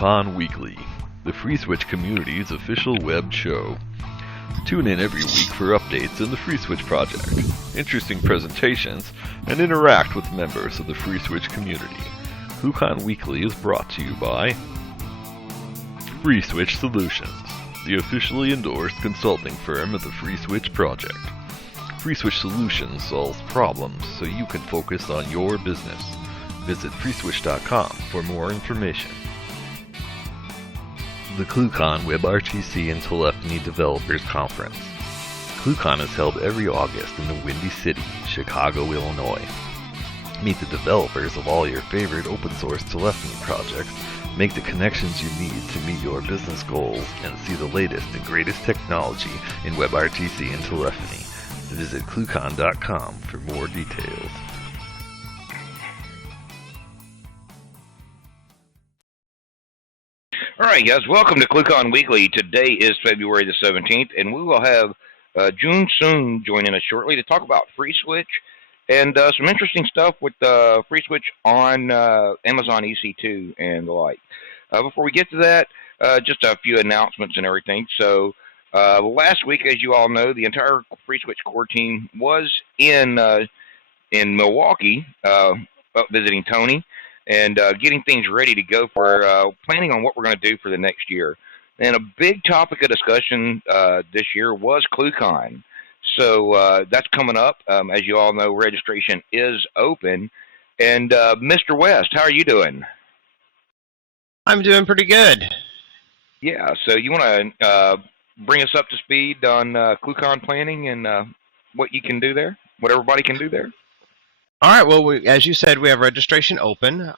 ClueCon Weekly, the FreeSwitch community's official web show. Tune in every week for updates in the FreeSwitch project, interesting presentations, and interact with members of the FreeSwitch community. ClueCon Weekly is brought to you by FreeSwitch Solutions, the officially endorsed consulting firm of the FreeSwitch project. FreeSwitch Solutions solves problems so you can focus on your business. Visit freeswitch.com for more information. The ClueCon WebRTC and Telephony Developers Conference. ClueCon is held every August in the Windy City, Chicago, Illinois. Meet the developers of all your favorite open source telephony projects, make the connections you need to meet your business goals, and see the latest and greatest technology in WebRTC and telephony. Visit ClueCon.com for more details. All right, guys, welcome to ClueCon Weekly. Today is February the 17th, and we will have Jun Sun joining us shortly to talk about FreeSwitch and some interesting stuff with FreeSwitch on Amazon EC2 and the like. Before we get to that, just a few announcements and everything. So last week, as you all know, the entire FreeSwitch core team was in Milwaukee visiting Tony and getting things ready to go for planning on what we're going to do for the next year. And a big topic of discussion this year was ClueCon. So that's coming up. As you all know, registration is open. And Mr. West, how are you doing? I'm doing pretty good. Yeah, so you want to bring us up to speed on ClueCon planning and what you can do there, what everybody can do there? All right. Well, as you said, we have registration open.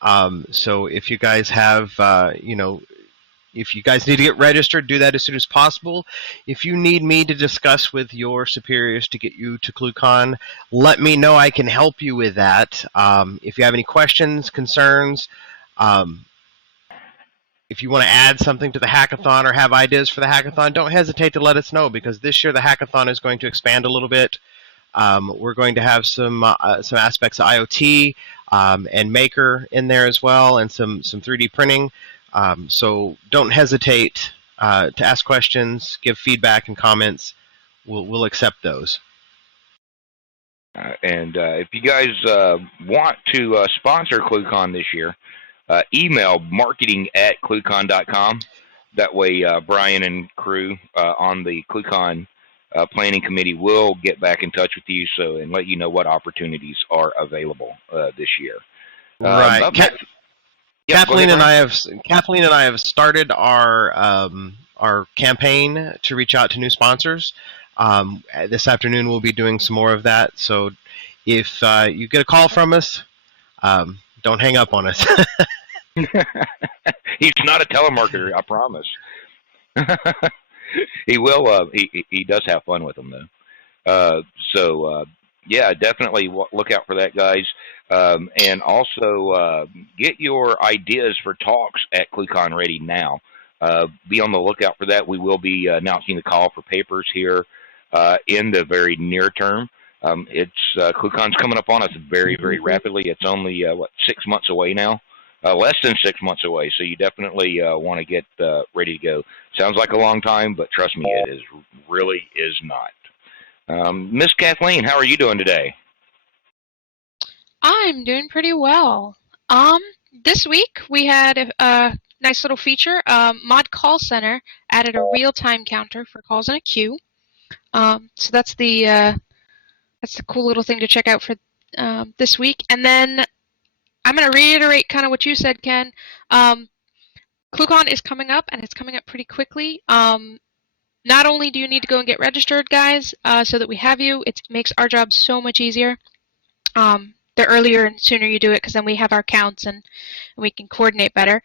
So if you guys have, if you guys need to get registered, do that as soon as possible. If you need me to discuss with your superiors to get you to ClueCon, let me know. I can help you with that. If you have any questions, concerns, if you want to add something to the hackathon or have ideas for the hackathon, don't hesitate to let us know, because this year the hackathon is going to expand a little bit. We're going to have some aspects of IoT and Maker in there as well, and some 3D printing. So don't hesitate to ask questions, give feedback and comments. We'll accept those. And if you guys want to sponsor ClueCon this year, email marketing@cluecon.com. That way, Brian and crew on the ClueCon planning committee will get back in touch with you and let you know what opportunities are available this year. Right. Kathleen and I have started our campaign to reach out to new sponsors. This afternoon we'll be doing some more of that. So if you get a call from us, don't hang up on us. He's not a telemarketer, I promise. He will. He does have fun with them, though. Yeah, definitely look out for that, guys. And also get your ideas for talks at ClueCon ready now. Be on the lookout for that. We will be announcing the call for papers here in the very near term. ClueCon's coming up on us very, very rapidly. It's only 6 months away now. Less than 6 months away, so you definitely want to get ready to go. Sounds like a long time, but trust me, it really is not. Miss Kathleen, how are you doing today? I'm doing pretty well. This week we had a nice little feature. Mod Call Center added a real-time counter for calls in a queue. So that's the cool little thing to check out for this week. And then I'm going to reiterate kind of what you said, Ken. ClueCon is coming up, and it's coming up pretty quickly. Not only do you need to go and get registered, guys, so that we have you, it makes our job so much easier. The earlier and sooner you do it, because then we have our counts and we can coordinate better.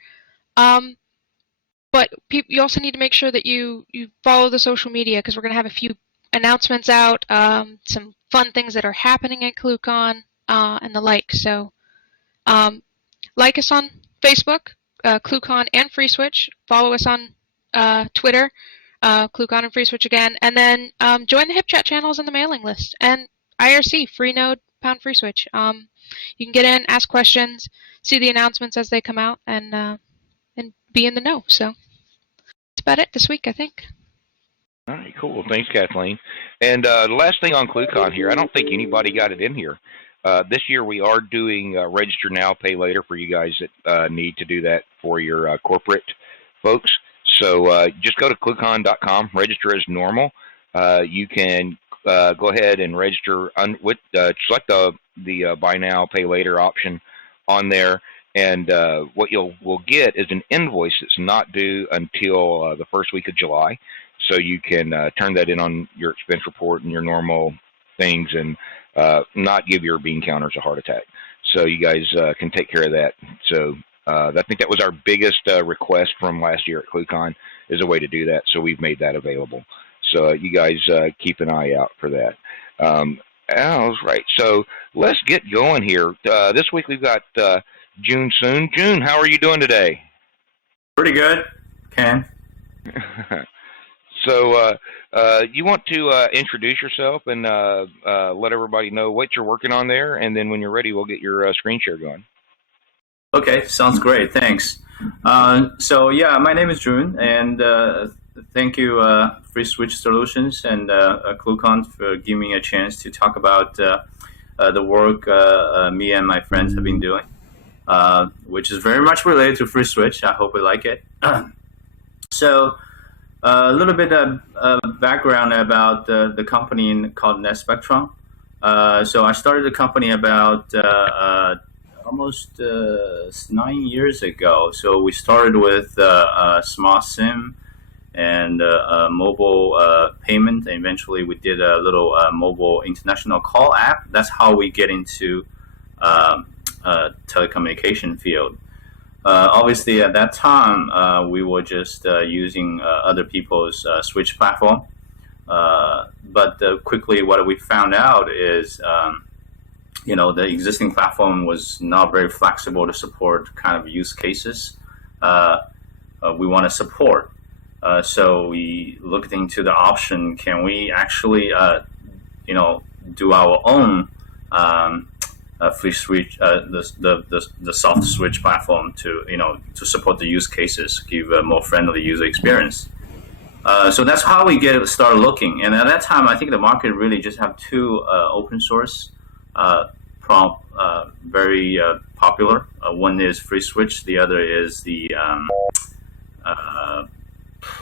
But you also need to make sure that you follow the social media, because we're going to have a few announcements out, some fun things that are happening at ClueCon, and the like. So like us on Facebook, ClueCon and FreeSwitch. Follow us on Twitter, ClueCon and FreeSwitch again. And then join the HipChat channels and the mailing list. And IRC, free node, pound FreeSwitch. You can get in, ask questions, see the announcements as they come out, and be in the know. So that's about it this week, I think. All right, cool. Thanks, Kathleen. And the last thing on ClueCon here, I don't think anybody got it in here. This year we are doing register now, pay later for you guys that need to do that for your corporate folks. So just go to ClueCon.com, register as normal. You can go ahead and register with select the buy now, pay later option on there. And what will get is an invoice that's not due until the first week of July. So you can turn that in on your expense report and your normal things and not give your bean counters a heart attack. So you guys can take care of that. So I think that was our biggest request from last year at ClueCon, is a way to do that. So we've made that available. So you guys keep an eye out for that. All right. So let's get going here. This week we've got Jun Sun. Jun, how are you doing today? Pretty good, Ken. So you want to introduce yourself and let everybody know what you're working on there, and then when you're ready, we'll get your screen share going. Okay, sounds great. Thanks. So yeah, my name is Jun, and thank you, Free Switch Solutions and ClueCon for giving me a chance to talk about the work me and my friends have been doing, which is very much related to Free Switch. I hope you like it. So. A little bit of background about the company called NetSpectrum. So I started the company about almost 9 years ago. So we started with smart SIM and mobile payment. And eventually we did a little mobile international call app. That's how we get into telecommunication field. Obviously, at that time, we were just using other people's switch platform. But quickly, what we found out is, the existing platform was not very flexible to support kind of use cases we want to support. So we looked into the option: can we actually, do our own free switch, the soft switch platform to support the use cases, give a more friendly user experience. So that's how we start looking. And at that time, I think the market really just have two open source very popular. One is Free Switch. The other is the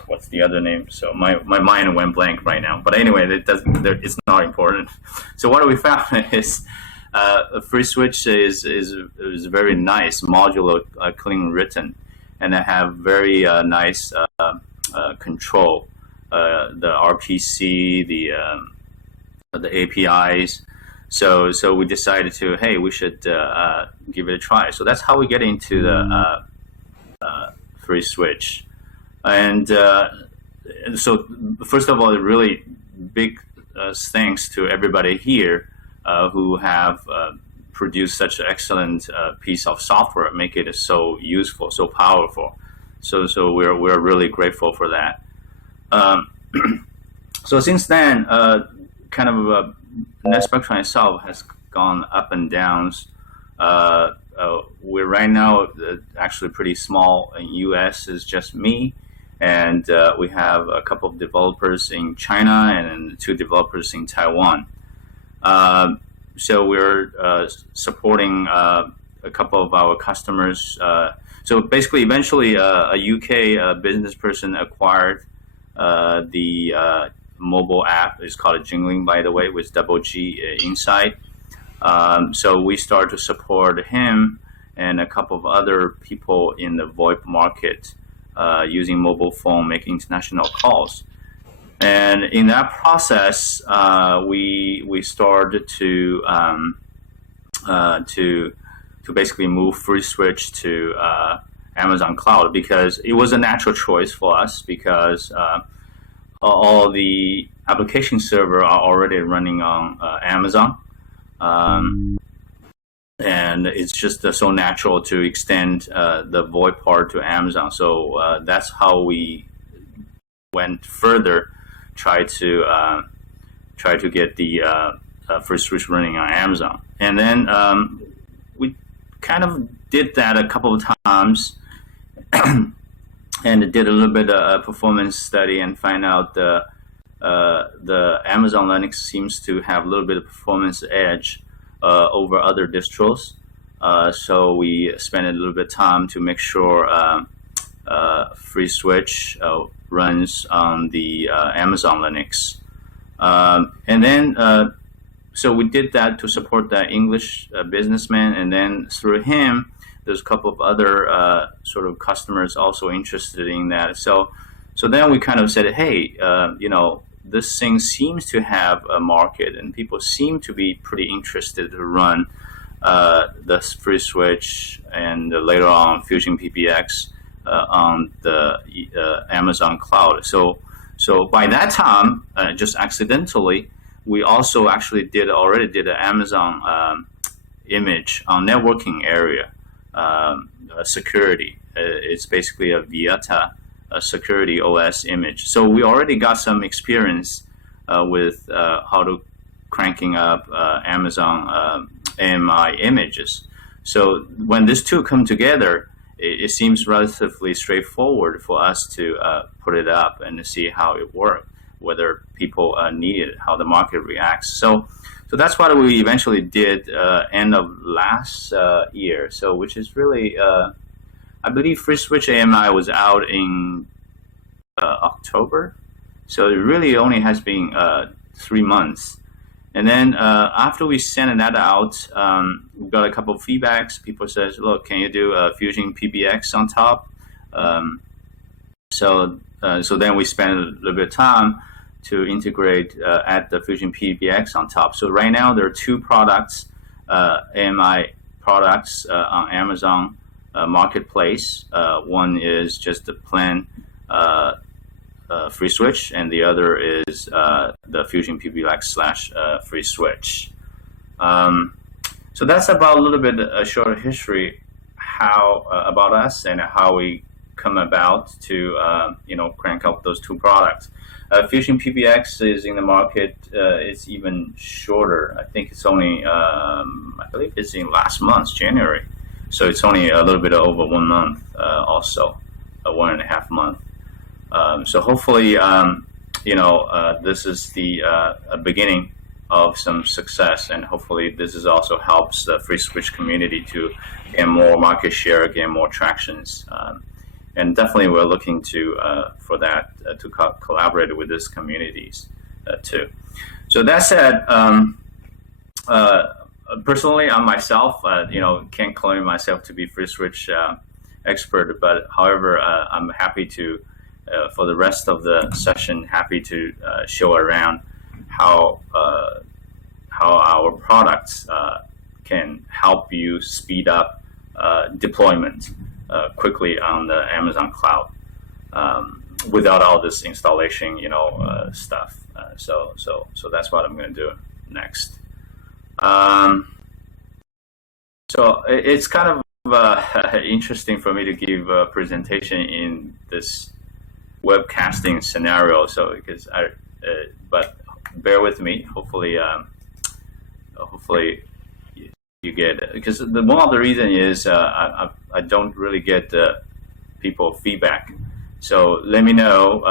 what's the other name? So my mind went blank right now. But anyway, it's not important. So what we found is. Free Switch is very nice, modular, clean written, and they have very nice control. The RPC, the APIs. So we decided we should give it a try. So that's how we get into the Free Switch. And so first of all, really big thanks to everybody here. Who have produced such an excellent piece of software, make it so useful, so powerful. So we're really grateful for that. So since then, kind of NetSpectrum itself has gone up and downs. We're right now actually pretty small. In US is just me, and we have a couple of developers in China and 2 developers in Taiwan. So we're supporting a couple of our customers. So basically, eventually, a UK business person acquired the mobile app. It's called Jingling, by the way, with double G inside. So we started to support him and a couple of other people in the VoIP market using mobile phone, making international calls. And in that process, we started to basically move Free Switch to Amazon Cloud, because it was a natural choice for us, because all the application server are already running on Amazon, and it's just so natural to extend the VoIP part to Amazon. So that's how we went further. Try to get the Free Switch running on Amazon, and then we kind of did that a couple of times, and did a little bit of a performance study and find out the Amazon Linux seems to have a little bit of performance edge over other distros. So we spent a little bit of time to make sure FreeSwitch runs on the Amazon Linux. And then, so we did that to support that English businessman, and then through him, there's a couple of other sort of customers also interested in that. So then we kind of said, hey, this thing seems to have a market, and people seem to be pretty interested to run the FreeSwitch and later on Fusion PBX on the Amazon cloud. So by that time, just accidentally, we also actually already did an Amazon image on networking area security. It's basically a Vieta security OS image. So we already got some experience with how to cranking up Amazon AMI images. So when these two come together, it seems relatively straightforward for us to put it up and see how it works, whether people need it, how the market reacts. So that's what we eventually did end of last year. So which is really, I believe FreeSwitch AMI was out in October. So it really only has been 3 months. And then after we sent that out, we got a couple of feedbacks. People says, look, can you do a Fusion PBX on top? So then we spent a little bit of time to integrate add the Fusion PBX on top. So right now there are two products, AMI products on Amazon Marketplace. One is just the plain FreeSwitch, and the other is the Fusion PBX / FreeSwitch. So that's about a little bit a short history about us and how we come about to crank up those two products. Fusion PBX is in the market. It's even shorter. I think it's only I believe it's in last month, January. So it's only a little bit over 1 month, also 1.5 months. So hopefully, this is the beginning of some success, and hopefully this is also helps the FreeSwitch community to gain more market share, gain more tractions, and definitely we're looking to for that to collaborate with these communities too. So that said, personally, I myself, can't claim myself to be FreeSwitch expert, but however, I'm happy to. For the rest of the session, happy to show around how our products can help you speed up deployment quickly on the Amazon cloud without all this installation, stuff. So that's what I'm going to do next. So it's kind of interesting for me to give a presentation in this webcasting scenario, so because but bear with me. Hopefully you get it, because one of the reason is I don't really get people feedback. So let me know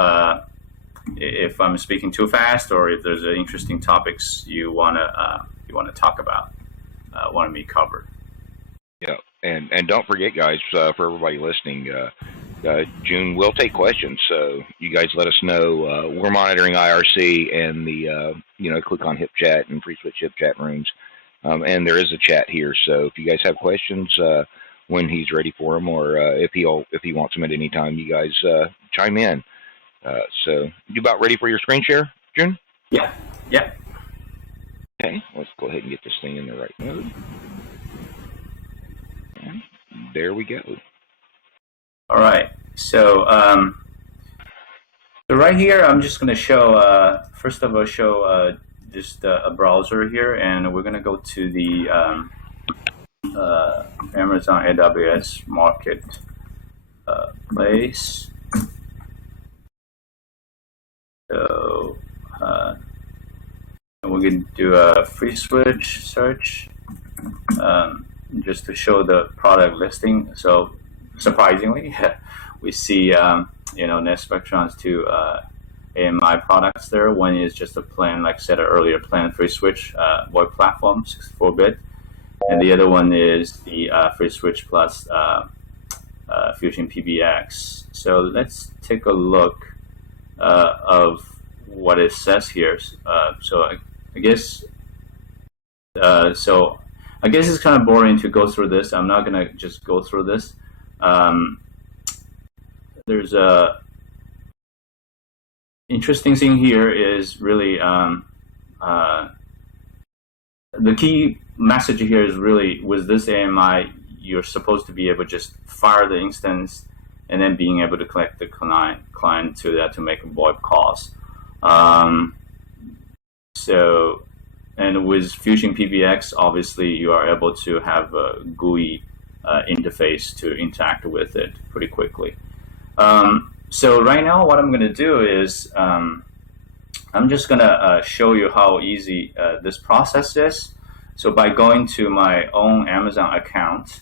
if I'm speaking too fast, or if there's interesting topics you wanna talk about, want me covered. Yeah, and don't forget, guys, for everybody listening. June will take questions, so you guys let us know. We're monitoring IRC and the ClueCon Hip Chat and FreeSwitch Hip Chat rooms, and there is a chat here. So if you guys have questions when he's ready for them, or if he wants them at any time, you guys chime in. So you about ready for your screen share, June? Yeah. Okay, let's go ahead and get this thing in the right mode. And there we go. All right, so right here, I'm just going to show, first of all, just a browser here, and we're going to go to the Amazon AWS Marketplace. So we're going to do a FreeSwitch search just to show the product listing. So surprisingly, we see NetSpectron's two AMI products there. One is just a plain, like I said earlier, plain free switch VoIP platform, 64-bit, and the other one is the free switch plus Fusion PBX. So let's take a look of what it says here. I guess it's kind of boring to go through this. I'm not gonna just go through this. There's a interesting thing here is really the key message here is really, with this AMI, you're supposed to be able to just fire the instance and then being able to connect the client to that to make VoIP calls. And with Fusion PBX, obviously you are able to have a GUI interface to interact with it pretty quickly. So right now what I'm going to do is I'm just going to show you how easy this process is. So by going to my own Amazon account,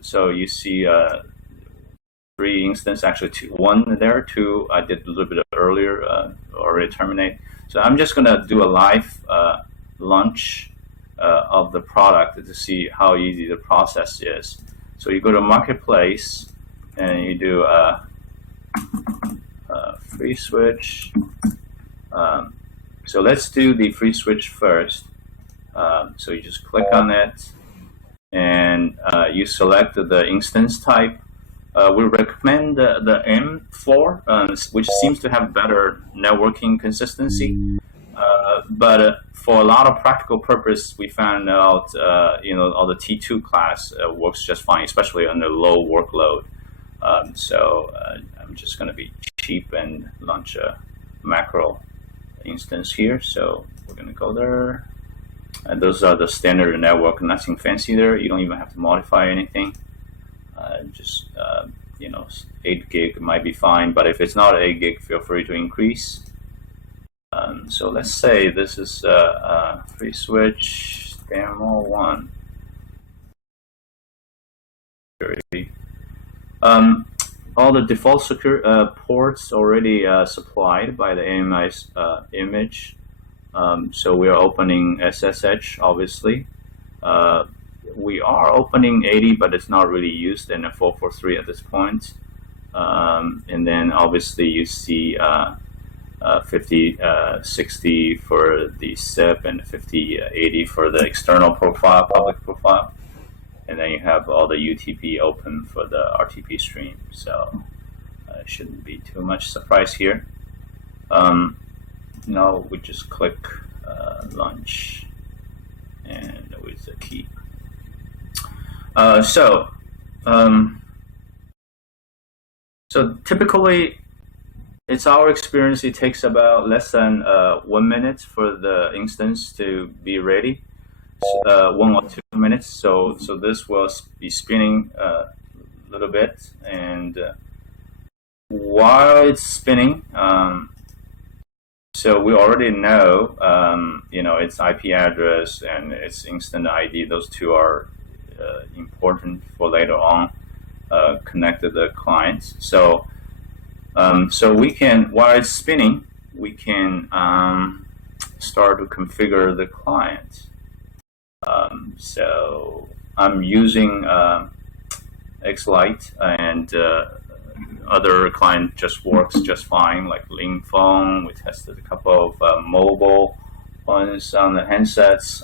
so you see 3 instances, actually one there, 2 I did a little bit earlier, already terminate. So I'm just going to do a live launch of the product to see how easy the process is. So you go to Marketplace and you do free switch. So let's do the free switch first. So you just click on it and you select the instance type. We recommend the M4, which seems to have better networking consistency. But for a lot of practical purpose, we found out all the T2 class works just fine, especially under low workload. So I'm just going to be cheap and launch a macro instance here. So we're going to go there. And those are the standard network, nothing fancy there. You don't even have to modify anything. Just 8 gig might be fine, but if it's not 8 gig, feel free to increase. So let's say this is free switch demo 1. All the default secure ports already supplied by the AMI's image. So we are opening SSH, obviously. We are opening 80, but it's not really used in a 443 at this point. And then obviously you see 5060 for the SIP and 5080 for the external profile, public profile. And then you have all the UTP open for the RTP stream. So it shouldn't be too much surprise here. Now we just click launch and with the key. So typically, it's our experience, it takes about less than 1 minute for the instance to be ready. 1 or 2 minutes. So this will be spinning a little bit, and while it's spinning, so we already know, its IP address and its instant ID. Those two are important for later on connect to the clients. So we can, while it's spinning, we can start to configure the client. So I'm using Xlite, and other client just works just fine, like Ling Phone. We tested a couple of mobile ones on the handsets.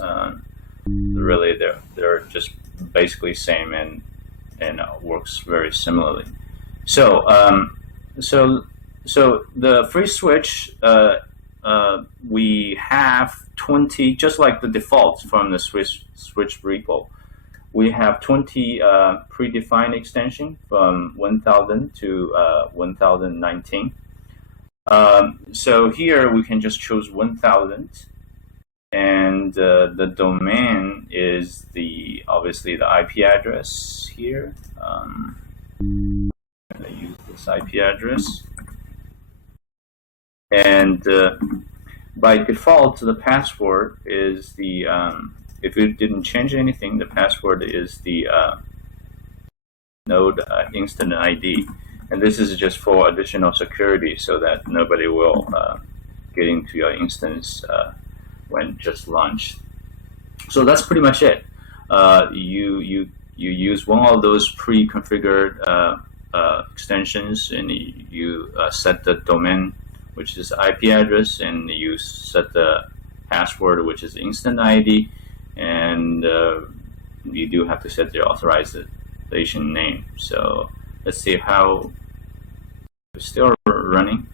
Really, they're just basically same and works very similarly. So the free switch, we have 20, just like the defaults from the switch repo. We have 20 predefined extension from 1000 to 1019. So here we can just choose 1000, and the domain is obviously the IP address here. I'm going to use this IP address, and by default, the password is the if you didn't change anything, the password is the node instant ID. And this is just for additional security so that nobody will get into your instance when just launched. So that's pretty much it. You use one of those pre-configured extensions, and you set the domain, which is IP address, and you set the password, which is instant ID, and you do have to set the authorization name. So let's see how it's still running,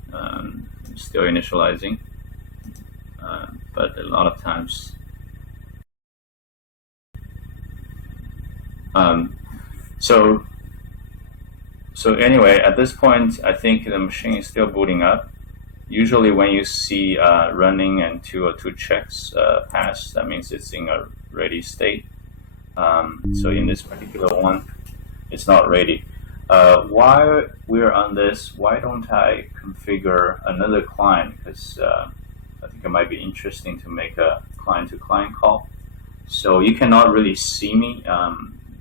still initializing, but a lot of times. So anyway, at this point, I think the machine is still booting up. Usually when you see running and two or two checks pass, that means it's in a ready state. So in this particular one, it's not ready. While we're on this, why don't I configure another client? Because I think it might be interesting to make a client-to-client call. So you cannot really see me,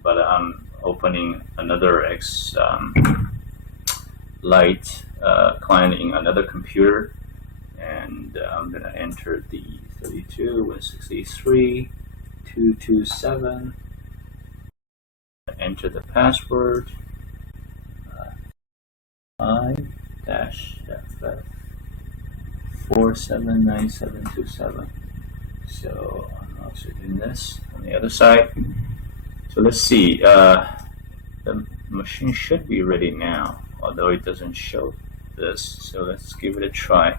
but I'm opening another Lite client in another computer, and I'm going to enter the 32.163.227, enter the password, I-FF479727. So I'm also doing this on the other side. So let's see, the machine should be ready now, although it doesn't show this. So let's give it a try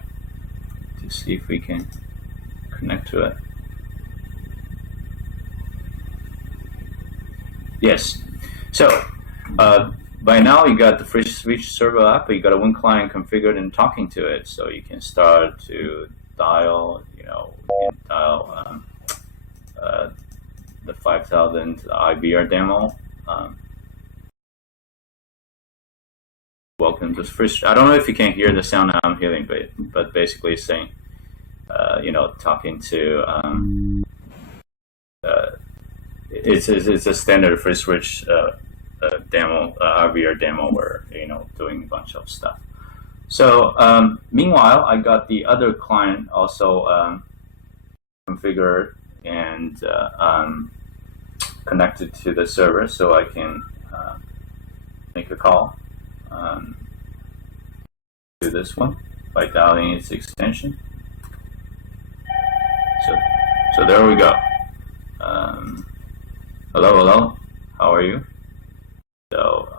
to see if we can connect to it. Yes. So by now you got the FreeSwitch server up, you got a one client configured and talking to it. So you can start to dial, the 5000 IBR demo. Welcome to FreeSwitch. I don't know if you can hear the sound I'm hearing, but basically it's saying, talking to, it's a standard FreeSwitch demo, IBR demo where, doing a bunch of stuff. So meanwhile, I got the other client also configured and connected to the server, so I can make a call to this one by dialing its extension. So there we go. Hello, how are you? So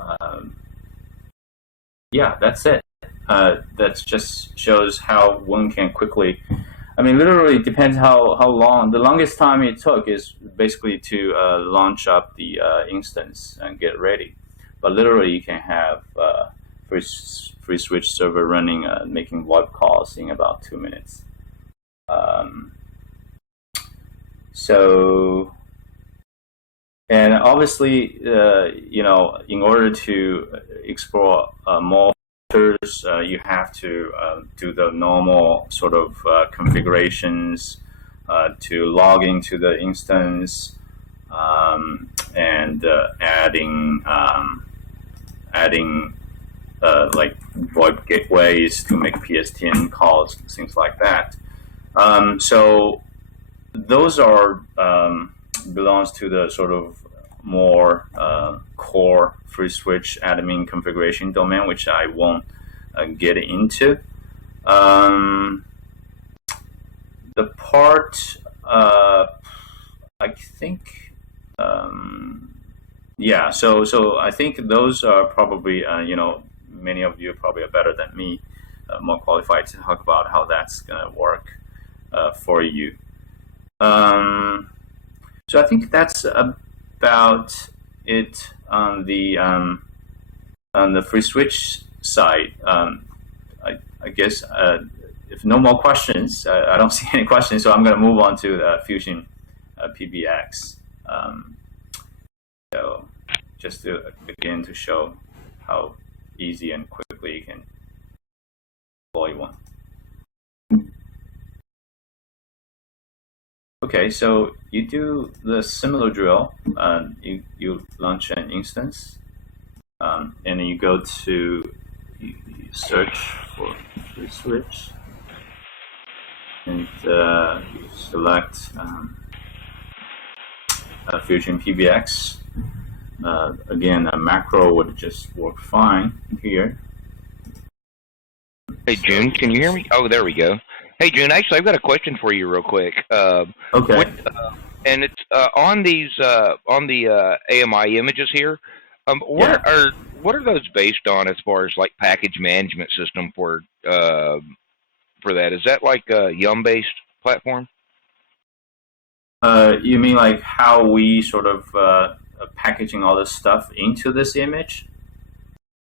yeah, that's it. That just shows how one can quickly, literally it depends how long. The longest time it took is basically to launch up the instance and get ready. But literally you can have FreeSwitch server running, making web calls in about 2 minutes. And obviously, in order to explore more features, you have to do the normal sort of configurations to log into the instance, and adding like VoIP gateways to make PSTN calls, things like that. So those are belongs to the sort of more core FreeSwitch admin configuration domain, which I won't get into. The part I think, yeah. So I think those are probably many of you probably are better than me, more qualified to talk about how that's gonna work for you. So I think that's about it on the FreeSwitch side. I guess if no more questions, I don't see any questions, so I'm going to move on to Fusion PBX. So just to begin to show how easy and quickly you can deploy one. Okay, so you do the similar drill. You launch an instance, and then you go to you search for FreeSwitch, and you select Fusion PBX. Again, a macro would just work fine here. Hey, June, can you hear me? Oh, there we go. Hey, June, actually, I've got a question for you real quick. Okay. And it's on these on the AMI images here. What are those based on as far as like package management system for that? Is that like a Yum based platform? You mean like how we sort of packaging all this stuff into this image?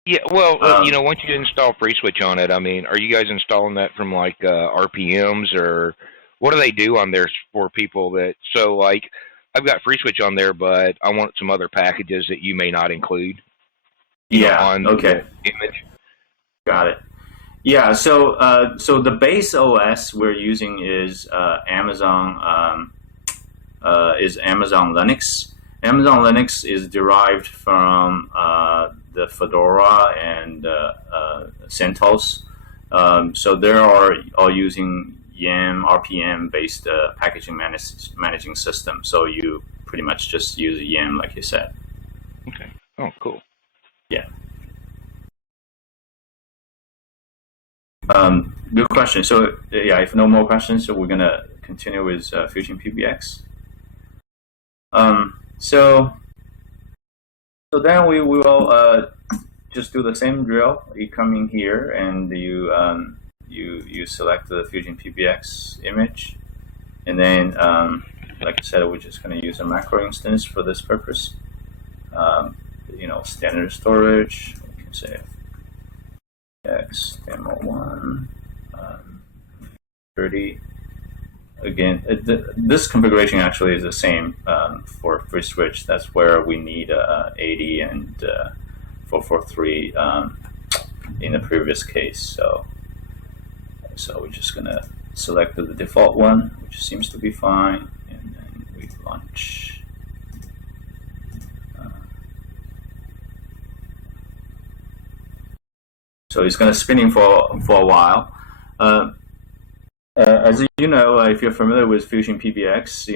Yeah, well, once you install FreeSwitch on it, I mean, are you guys installing that from like RPMs, or what do they do on there for people that, so like, I've got FreeSwitch on there, but I want some other packages that you may not include on the image? Got it. Yeah, so the base OS we're using is Amazon Linux. Amazon Linux is derived from the Fedora and CentOS. So they are all using YAM, RPM based packaging managing system. So you pretty much just use YAM, like you said. Okay. Oh, cool. Yeah. Good question. So yeah, if no more questions, so we're gonna continue with Fusion PBX. So then we will just do the same drill. You come in here and you select the Fusion PBX image, and then like I said, we're just going to use a macro instance for this purpose. Standard storage. We can say X demo1 30. Again, this configuration actually is the same for FreeSwitch. That's where we need 80 and 443 in the previous case. So we're just gonna select the default one, which seems to be fine, and then we launch. So it's gonna spinning for a while. As you know, if you're familiar with Fusion PBX,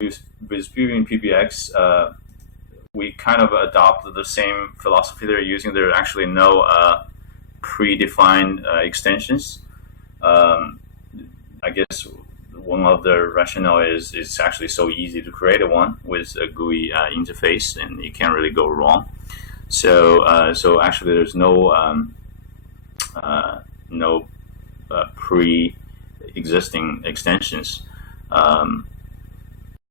with Fusion PBX, we kind of adopted the same philosophy they're using. There are actually no predefined extensions. I guess one of the rationale is it's actually so easy to create one with a GUI interface, and you can't really go wrong. So actually, there's no pre-existing extensions.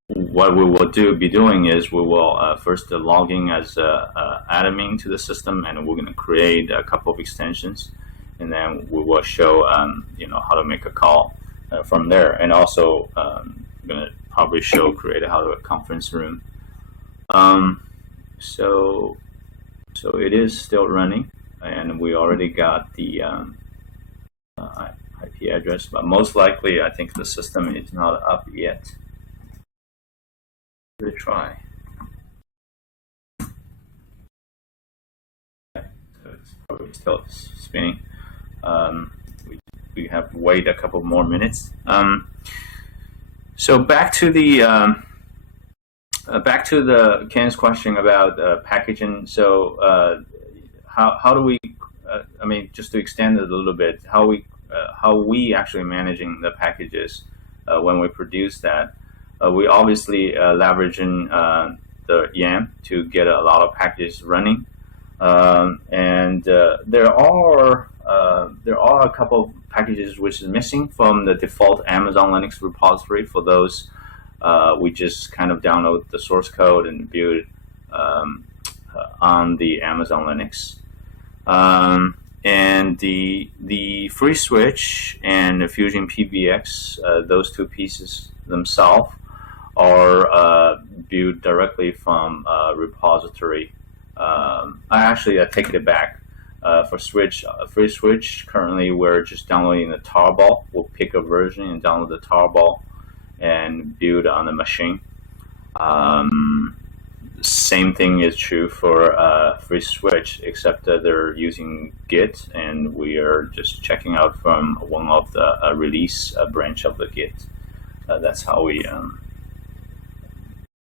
What we will be doing is we will first log in as admin to the system, and we're going to create a couple of extensions, and then we will show how to make a call from there, and also going to probably create how to a conference room. So it is still running, and we already got the IP address, but most likely I think the system is not up yet. Let's try. Okay, so it's probably still spinning. We have to wait a couple more minutes. So back to the Ken's question about packaging. So how do we? Just to extend it a little bit, how we actually managing the packages when we produce that. We obviously leveraging the YAM to get a lot of packages running, and there are a couple of packages which is missing from the default Amazon Linux repository. For those, we just kind of download the source code and build on the Amazon Linux. And the FreeSwitch and the Fusion PBX, those two pieces themselves are built directly from repository. I take it back. For FreeSwitch, currently we're just downloading the tarball. We'll pick a version and download the tarball and build on the machine. same thing is true for FreeSwitch, except that they're using Git, and we are just checking out from one of the release branch of the Git. That's how we.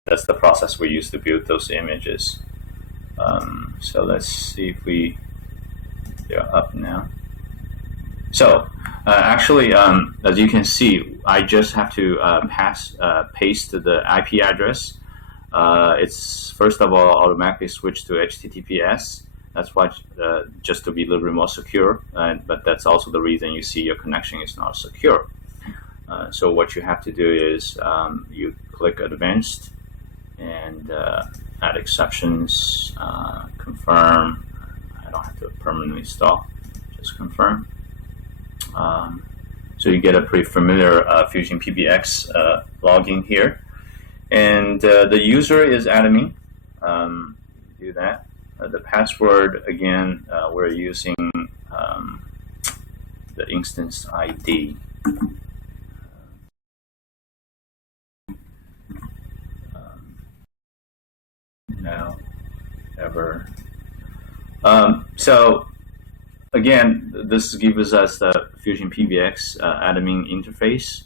That's the process we use to build those images. So let's see if they're up now. So actually, as you can see, I just have to paste the IP address. It's first of all automatically switched to HTTPS. That's why just to be a little bit more secure. But that's also the reason you see your connection is not secure. So what you have to do is you click Advanced and add exceptions, confirm. I don't have to permanently stop, just confirm. So you get a pretty familiar Fusion PBX login here. And the user is admin. Do that. The password, again, we're using the instance ID. Now, ever. So again, this gives us the Fusion PBX admin interface.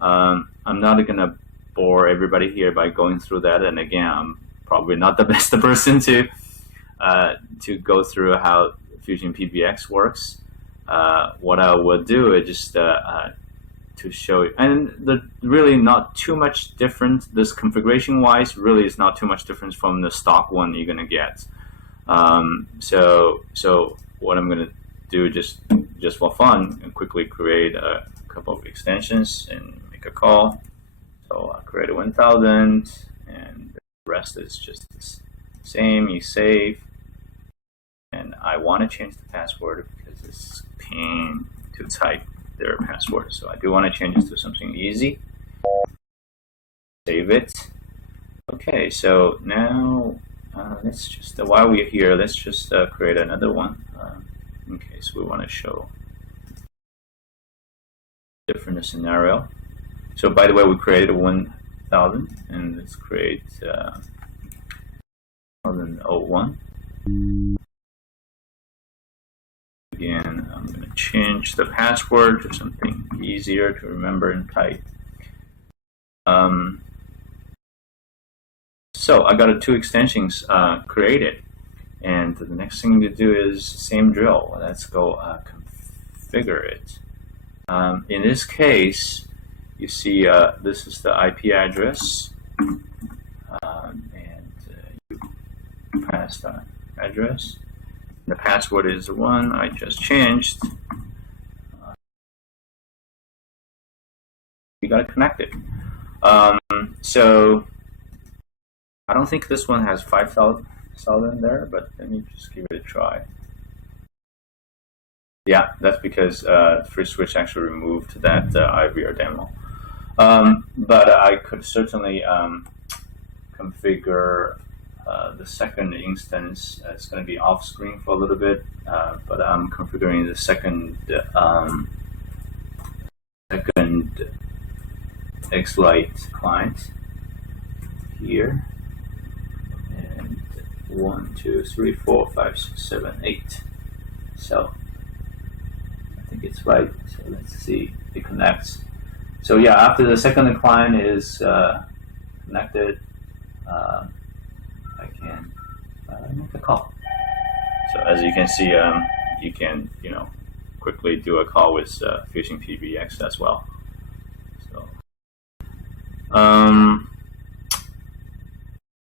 I'm not going to bore everybody here by going through that, and again, I'm probably not the best person to go through how Fusion PBX works. What I will do is just to show you, and really not too much different. This configuration-wise, really is not too much difference from the stock one you're gonna get. So what I'm gonna do just for fun and quickly create a couple of extensions and make a call. So I'll create a 1000, and the rest is just the same. You save, and I want to change the password because it's a pain to type their password. So I do want to change this to something easy. Save it. Okay, so now let's just, while we're here, let's just create another one in case we want to show different scenario. So by the way, we created 1000, and let's create 1001. Again, I'm going to change the password to something easier to remember and type. So I got two extensions created, and the next thing to do is same drill. Let's go configure it. In this case, you see this is the IP address, and you pass the address. The password is the one I just changed. We got it connected. So I don't think this one has 5,000 there, but let me just give it a try. Yeah, that's because FreeSwitch actually removed that IVR demo. But I could certainly configure the second instance. It's going to be off screen for a little bit, but I'm configuring the second X-Lite client here, and 1, 2, 3, 4, 5, 6, 7, 8. So I think it's right. So let's see, it connects. So yeah, after the second client is connected, I can make a call. So as you can see, you can quickly do a call with Fusion PBX as well. So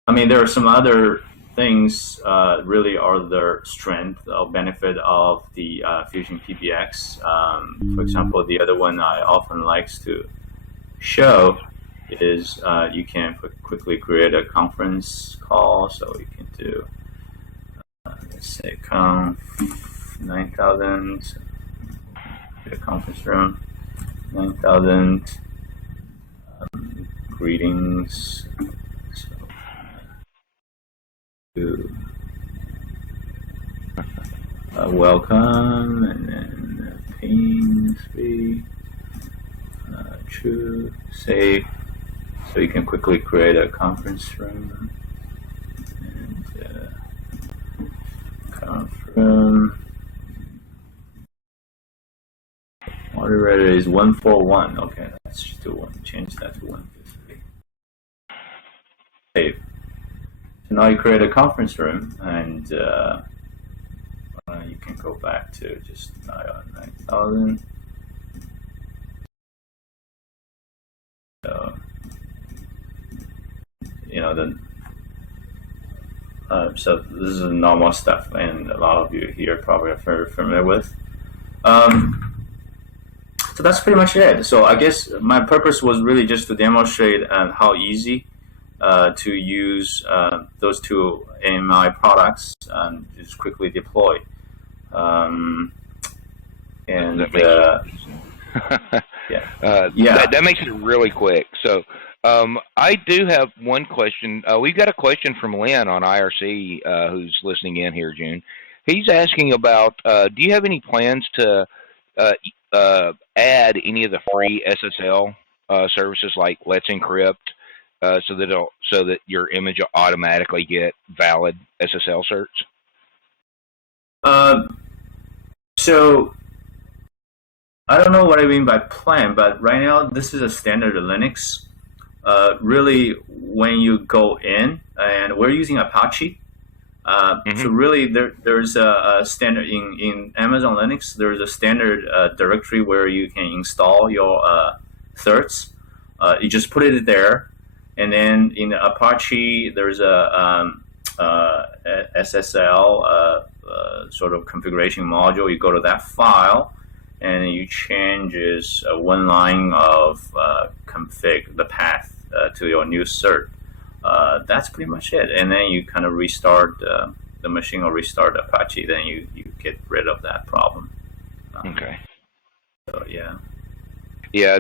I mean, there are some other things really are the strength or benefit of the Fusion PBX. For example, the other one I often likes to show is you can quickly create a conference call. So you can do, let's say, conf 9000, get a conference room, 9000, greetings. Welcome, and then ping 3, true, save. So you can quickly create a conference room. Moderator is 141. Okay, let's do change that to 153. Okay. So now you create a conference room, and you can go back to just 9,000. So, so this is normal stuff, and a lot of you here probably are very familiar with. So that's pretty much it. So I guess my purpose was really just to demonstrate how easy to use those two AMI products and just quickly deploy. That makes it really quick. So I do have one question. We've got a question from Lynn on IRC who's listening in here, June. He's asking about, do you have any plans to add any of the free SSL services like Let's Encrypt so that your image will automatically get valid SSL certs? So I don't know what I mean by plan, but right now this is a standard of Linux. Really, when you go in, and we're using Apache, so really there's a standard in Amazon Linux. There's a standard directory where you can install your certs. You just put it there, and then in Apache there's a SSL sort of configuration module. You go to that file, and you change one line of config, the path to your new cert. That's pretty much it. And then you kind of restart the machine or restart Apache. Then you get rid of that problem. Okay. So yeah. Yeah.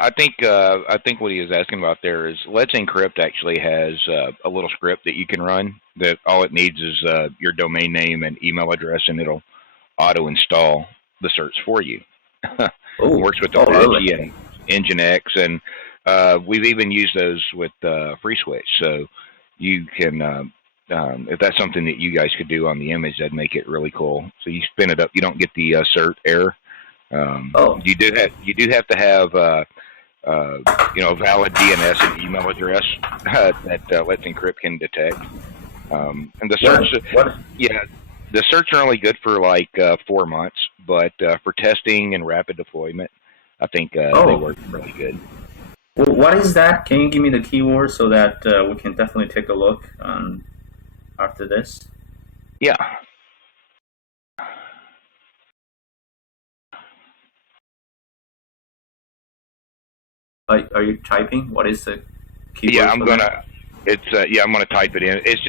I think what he was asking about there is Let's Encrypt actually has a little script that you can run. That all it needs is your domain name and email address, and it'll auto install the certs for you. Works with Apache and Nginx, and we've even used those with FreeSwitch. So you can, if that's something that you guys could do on the image, that'd make it really cool. So you spin it up, you don't get the cert error. You do have to have a valid DNS and email address that Let's Encrypt can detect. And the certs, the certs are only good for like 4 months, but for testing and rapid deployment, I think they work really good. Well, what is that? Can you give me the keyword so that we can definitely take a look after this? Yeah. Are you typing? What is the keyword? Yeah, I'm gonna type it in. It's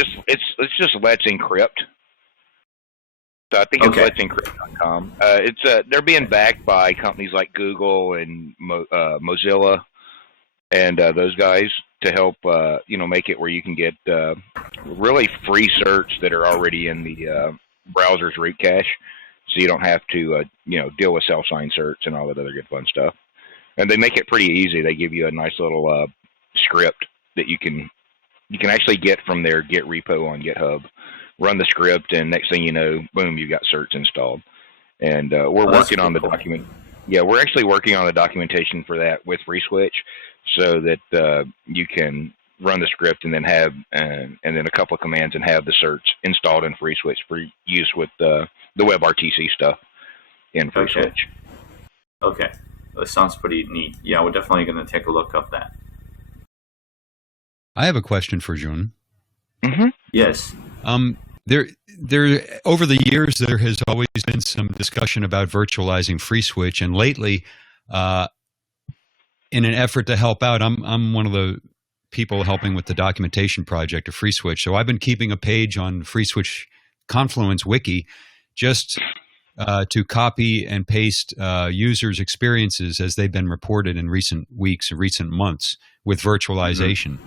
just Let's Encrypt. So I think it's let'sencrypt.com. They're being backed by companies like Google and Mozilla and those guys to help make it where you can get really free certs that are already in the browser's root cache, so you don't have to deal with self-signed certs and all that other good fun stuff. And they make it pretty easy. They give you a nice little script that you can actually get from their Git repo on GitHub. Run the script, and next thing you know, boom, you've got certs installed. And we're working on the document. Yeah, we're actually working on the documentation for that with FreeSwitch, so that you can run the script and then have and then a couple of commands and have the certs installed in FreeSwitch for use with the WebRTC stuff in FreeSwitch. Okay. That sounds pretty neat. Yeah, we're definitely going to take a look at that. I have a question for Jun. Mm-hmm. Yes. There, over the years, there has always been some discussion about virtualizing FreeSwitch, and lately, in an effort to help out, I'm one of the people helping with the documentation project of FreeSwitch. So I've been keeping a page on FreeSwitch Confluence Wiki, just to copy and paste users' experiences as they've been reported in recent weeks or recent months with virtualization.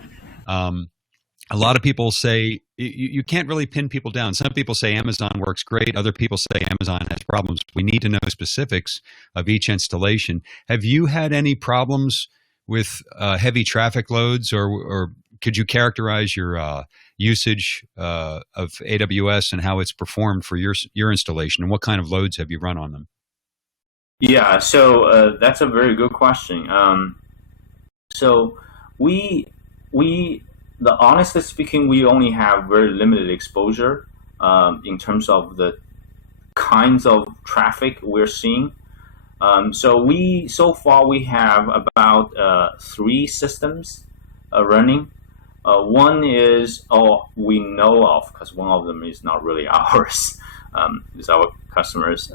A lot of people say you can't really pin people down. Some people say Amazon works great. Other people say Amazon has problems. We need to know specifics of each installation. Have you had any problems with heavy traffic loads, or could you characterize your usage of AWS and how it's performed for your installation, and what kind of loads have you run on them? Yeah, so that's a very good question. So honestly speaking, we only have very limited exposure in terms of the kinds of traffic we're seeing. So far we have about 3 systems running. One is we know of, because one of them is not really ours, it's our customers.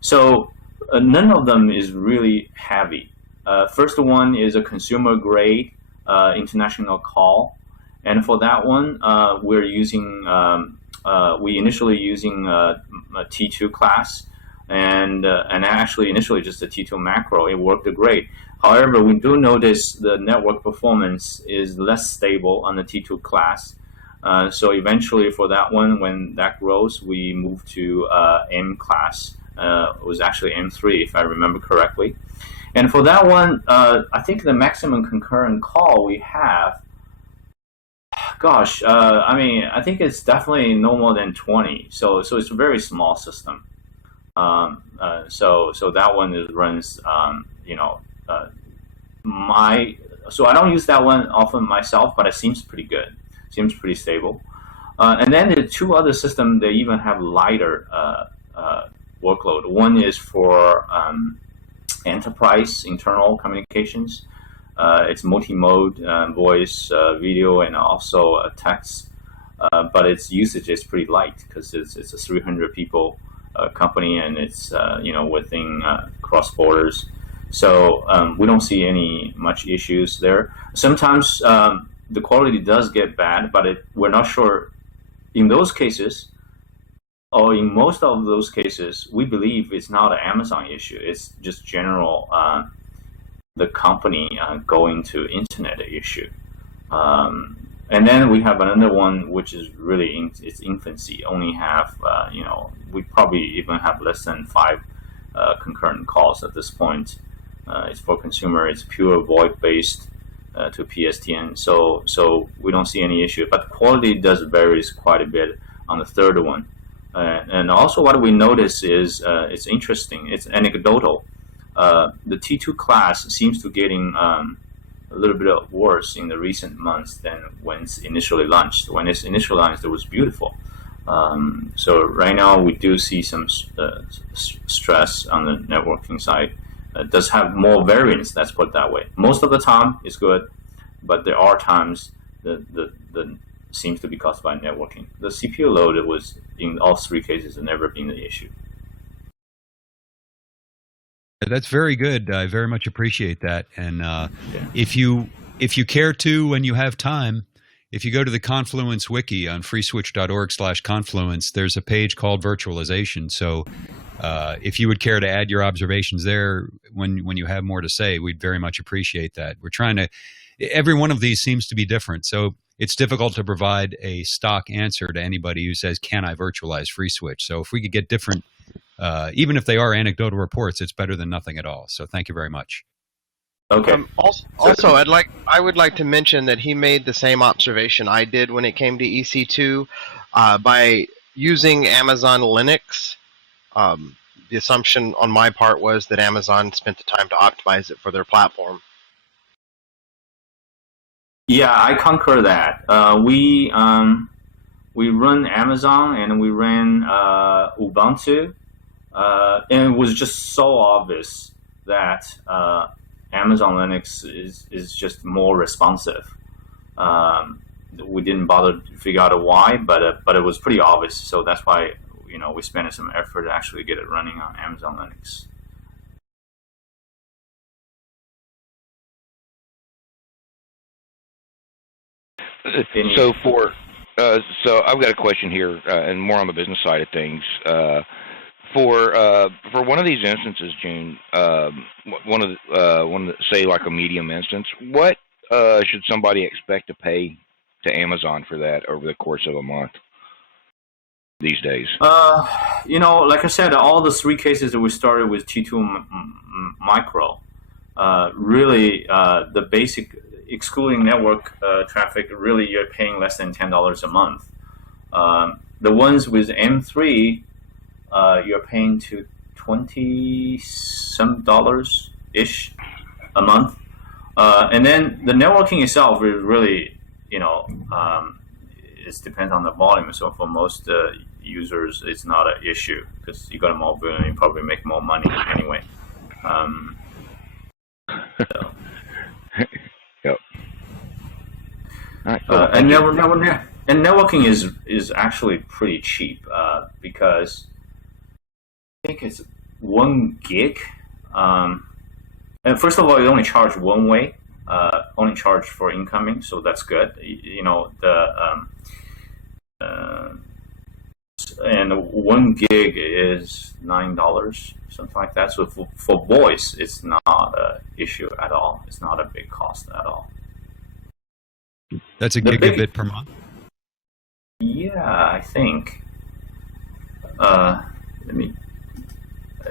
So none of them is really heavy. First one is a consumer grade international call, and for that one we're using we initially using a T2 class, and actually initially just a T2 macro. It worked great. However, we do notice the network performance is less stable on the T2 class. So eventually for that one, when that grows, we move to M class. It was actually M3 if I remember correctly. And for that one, I think the maximum concurrent call we have, gosh, I mean, I think it's definitely no more than 20. So it's a very small system. So that one runs, so I don't use that one often myself, but it seems pretty good. Seems pretty stable. And then the 2 other systems, they even have lighter workload. One is for enterprise internal communications. It's multi-mode, voice, video, and also text. But its usage is pretty light because it's a 300 people company, and it's within cross borders. So we don't see any much issues there. Sometimes the quality does get bad, but we're not sure. In those cases, or in most of those cases, we believe it's not an Amazon issue. It's just general the company going to internet issue. And then we have another one which is really in its infancy. Only have we probably even have less than 5 concurrent calls at this point. It's for consumer. It's pure VoIP based to PSTN. So we don't see any issue. But quality does varies quite a bit on the third one. And also what we notice is it's interesting. It's anecdotal. The T2 class seems to getting a little bit worse in the recent months than when it's initially launched. When it's initially launched, it was beautiful. So right now we do see some stress on the networking side. It does have more variance, let's put it that way. Most of the time it's good, but there are times that seems to be caused by networking. The CPU load was in all 3 cases has never been the issue. That's very good. I very much appreciate that. And if you care to, when you have time, if you go to the Confluence Wiki on freeswitch.org/confluence, there's a page called virtualization. So if you would care to add your observations there when you have more to say, we'd very much appreciate that. We're trying to, every one of these seems to be different. So it's difficult to provide a stock answer to anybody who says, can I virtualize FreeSwitch? So if we could get different, even if they are anecdotal reports, it's better than nothing at all. So thank you very much. Okay. Also, I would like to mention that he made the same observation I did when it came to EC2 by using Amazon Linux. The assumption on my part was that Amazon spent the time to optimize it for their platform. Yeah, I concur that. We run Amazon and we ran Ubuntu, and it was just so obvious that Amazon Linux is just more responsive. We didn't bother to figure out why, but it was pretty obvious. So that's why we spent some effort to actually get it running on Amazon Linux. So I've got a question here, and more on the business side of things. For one of these instances, Jun, one of the, say like a medium instance, what should somebody expect to pay to Amazon for that over the course of a month these days? Like I said, all the 3 cases that we started with T2 micro, really the basic excluding network traffic, really you're paying less than $10 a month. The ones with M3, you're paying to $20 some ish a month. And then the networking itself is really, it depends on the volume. So for most users, it's not an issue because you got a more volume, you probably make more money anyway. So. Yep. All right, cool. And networking is actually pretty cheap because I think it's 1 gig. And first of all, you only charge one way, only charge for incoming, so that's good. And 1 gig is $9, something like that. So for voice, it's not an issue at all. It's not a big cost at all. That's a gigabit per month? Yeah, I think.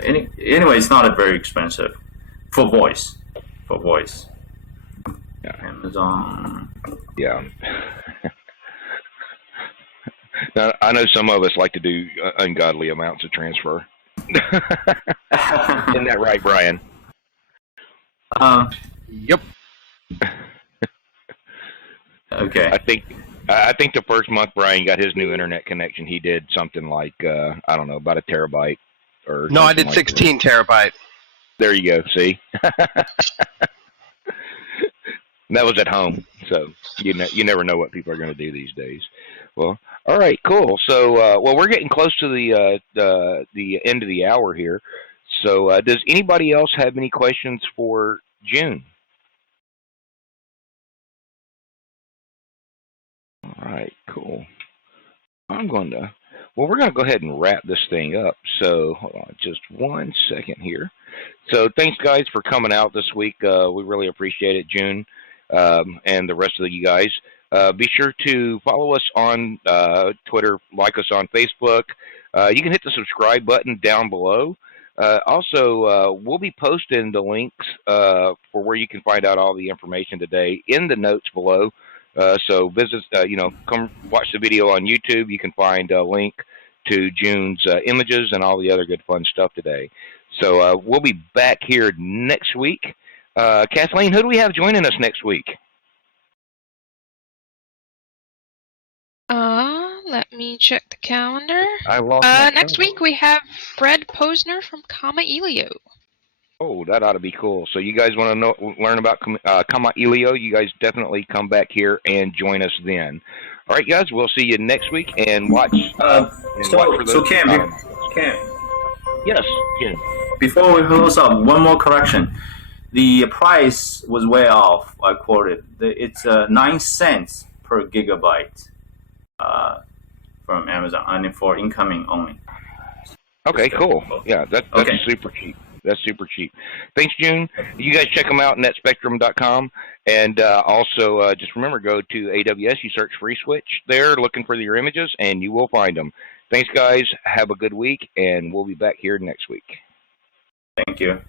Anyway, it's not a very expensive for voice. Yeah. Amazon. Yeah. Now, I know some of us like to do ungodly amounts of transfer. Isn't that right, Brian? Yep. Okay. I think the first month Brian got his new internet connection, he did something like I don't know, about a terabyte or. No, I did like 16 terabyte. There you go. See. That was at home, so you never know what people are going to do these days. Well, all right, cool. So, we're getting close to the end of the hour here. So, does anybody else have any questions for Jun? All right, cool. We're going to go ahead and wrap this thing up. So, hold on just 1 second here. So, thanks, guys, for coming out this week. We really appreciate it, Jun, and the rest of you guys. Be sure to follow us on Twitter, like us on Facebook. You can hit the subscribe button down below. Also, we'll be posting the links for where you can find out all the information today in the notes below. So visit, come watch the video on YouTube. You can find a link to Jun's images and all the other good fun stuff today. So we'll be back here next week. Kathleen, who do we have joining us next week? Let me check the calendar. I lost next week we have Fred Posner from Comma Elio. Oh, that ought to be cool. So you guys want to learn about Comma Elio, you guys definitely come back here and join us then. All right, guys, we'll see you next week and watch. Cam. Yes, Jim. Before we close up, one more correction. The price was way off. I quoted. It's 9 cents per gigabyte from Amazon, and for incoming only. Okay, cool. Yeah, that's okay. Super cheap. That's super cheap. Thanks, Jun. You guys check them out, netspectrum.com. And also, just remember, go to AWS. You search FreeSwitch there, looking for your images, and you will find them. Thanks, guys. Have a good week, and we'll be back here next week. Thank you.